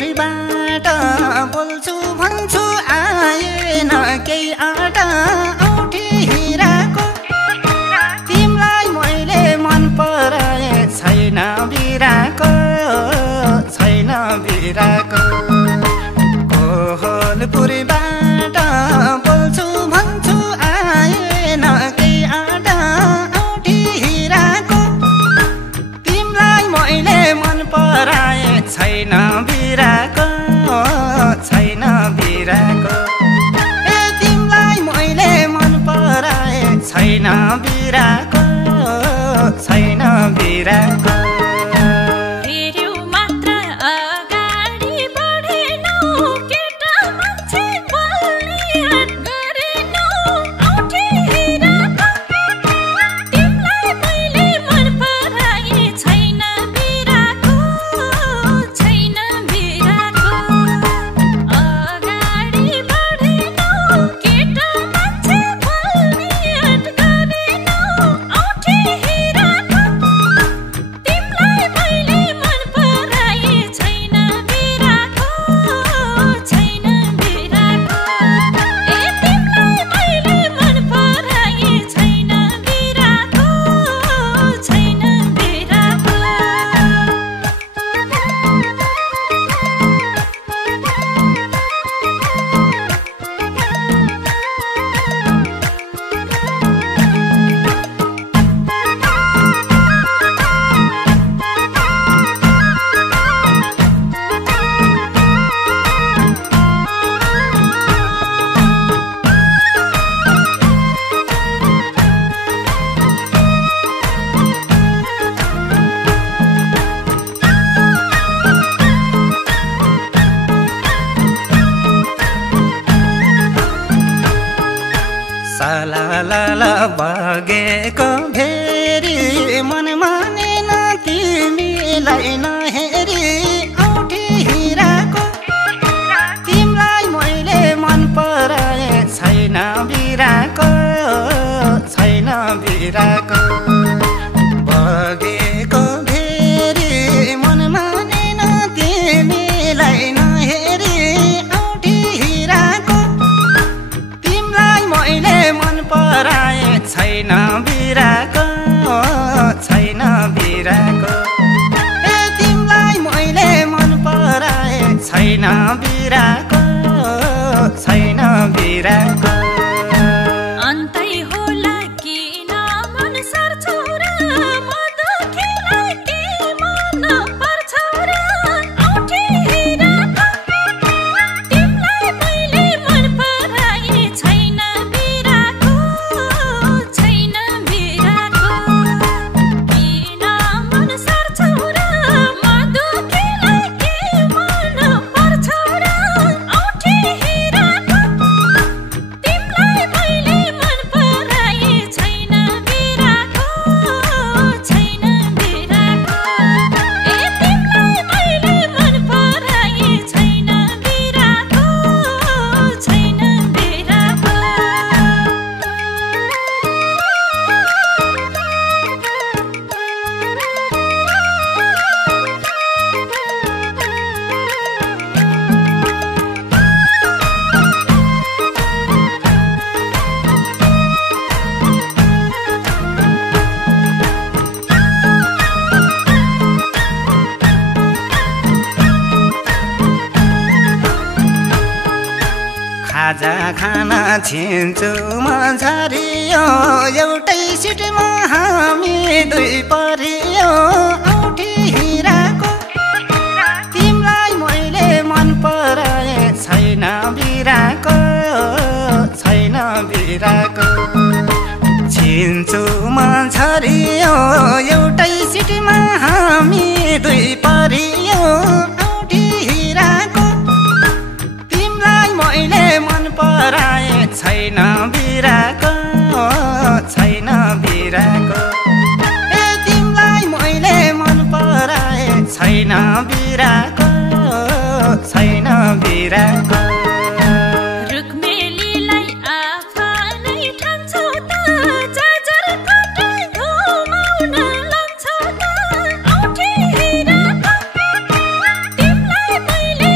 पुरीबाट बोल्छु भन्छु आएन केही आटा औठी हिराको तिमलाई मैले मन पराए छैन बिराको कोहलपुरीबाट बोल्छु भन्छु आएन केही आटा औठी हिराको तिमलाई मैले मन पराए छैन बिराको ए तिमलाई मैले मन पराए छैन बिराको सालाला बगेको भेरी मन मानेन तिमीलाई नहेरी औठी हिराको तिमलाई मैले मन पराए छैन बिराको बगेको भेरी मन मानेन तिमीलाई नहेरी औठी हिराको तिमलाई मैले मन पराए छैन बिराको ए तिमलाई मैले मन पराए छैन बिराको अन्तै होला किन मन सर्छौ र म दुखीलाई के मन पर्छौ र औठी हिराको तिमलाई मैले मन पराए छैन बिराको किन मन सर्छौ र म दुखीलाई के मन पर्छौ र औठी हिराको तिमलाई मैले मन पराए छैन बिराको ए तिमलाई मैले मन पराए छैन बिराको खाजा खाना छिन्चु मझारियो एउटै सिटमा हामी दुई परियो औठी हिराको तिमलाई मैले मन पराए छैन बिराको छिन्चु मझारियो एउटै सिटमा हामी दुई परियो औठी हिराको तिमलाई मैले मन पराए छैन बिराको ए तिमलाई मैले मन पराए छैन बिराको रुक्मेलीलाई आफै ठान्छौ त जाजर कोटै घुमाउन लान्छौ त औठी हिराको तिमलाई मैले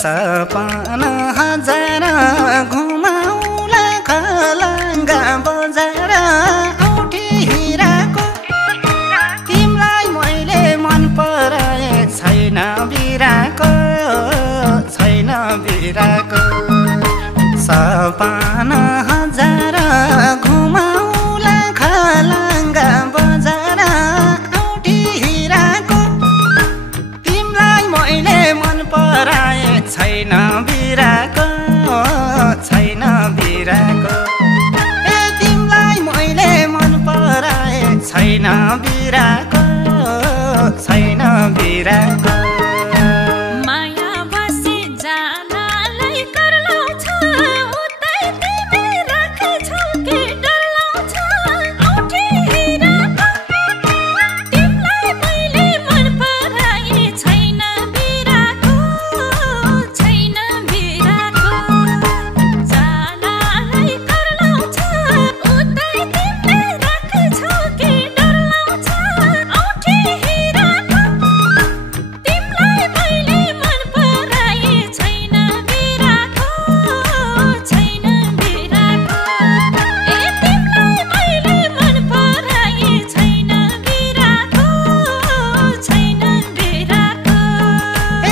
सपना हजार घुमाउला खलङ्गा बजार औठी हिराको तिमलाई मैले मन पराए छैन बिराको सपना हजार घुमाउला खलङ्गा बजार औठी हिराको तिमलाई मैले मन पराए छैन बिराको ए तिमलाई मैले मन पराए छैन बिराको माया बसी जानलाई करलाउँछ उतै तिमी राख्छौ कि डरलाउँछ औठी हिराको तिमलाई मैले मन पराए छैन बिराको जानलाई करलाउँछ उतै तिमी राख्छौ कि डरलाउँछ औठी हिराको तिमलाई मैले मन पराए छैन बिराको ए तिमलाई मैले मन पराए छैन बिराको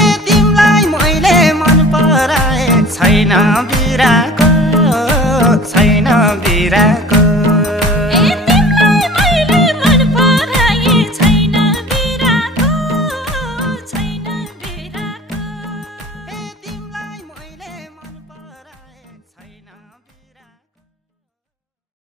ए तिमलाई मैले मन पराए छैन बिराको